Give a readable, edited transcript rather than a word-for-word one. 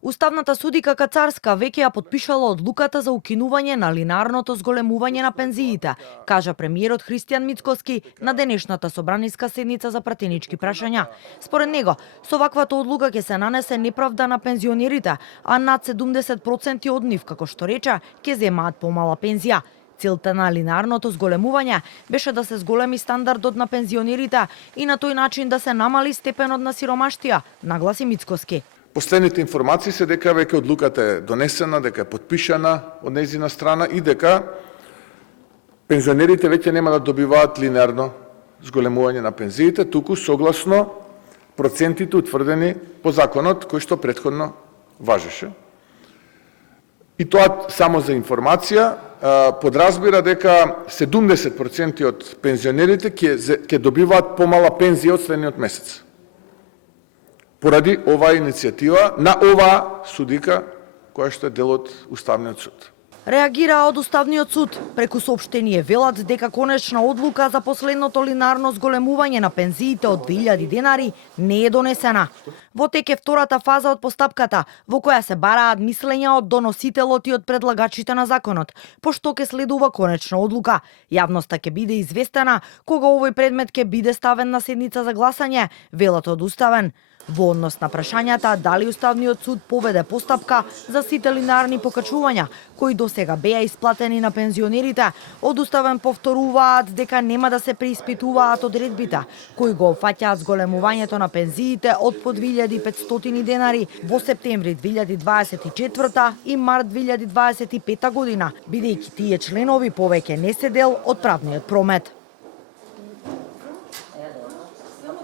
Уставната судика Кацарска веќе ја потпишала одлуката за укинување на линарното зголемување на пензиите, кажа премиерот Христијан Мицкоски на денешната собраниска седница за пратенички прашања. Според него, со ваквата одлука ќе се нанесе неправда на пензионерите, а над 70% од нив, како што рече, ќе земаат помала пензија. Целта на линарното зголемување беше да се зголеми стандардот на пензионерите и на тој начин да се намали степенот на сиромаштија, нагласи Мицкоски. Последните информации се дека веќе одлуката е донесена, дека е потпишана од нејзина страна и дека пензионерите веќе нема да добиваат линеарно зголемување на пензиите, туку согласно процентите утврдени по законот кој што претходно важеше. И тоа само за информација подразбира дека 70% од пензионерите ќе добиваат помала пензија од следниот месец. Поради оваа иницијатива на оваа судика која што е дел од Уставниот суд. Реагира од Уставниот суд. Преку соопштение велат дека конечна одлука за последното линарно зголемување на пензиите од 2000 денари не е донесена. Во тек е втората фаза од постапката, во која се бараат мислења од доносителот и од предлагачите на законот, пошто ќе следува конечна одлука. Јавноста ќе биде известена кога овој предмет ќе биде ставен на седница за гласање, велат од Уставен. Во однос на прашањата дали Уставниот суд поведе постапка за сите линарни покачувања, кои досега беа исплатени на пензионерите, од Уставен повторуваат дека нема да се преиспитуваат одредбите, кои го опфаќаат зголемувањето на пензиите од по 2500 денари во септември 2024 и март 2025 година, бидејќи тие членови повеќе не се дел од правниот промет.